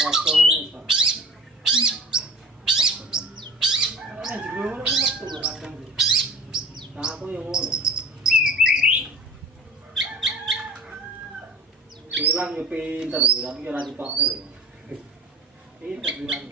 kosong nih Pak. Kan juga ngono ku metu kadang sih. Nah aku yang ngono. Bilang yo pinter, tapi ora dipaksa. Pinter bilang.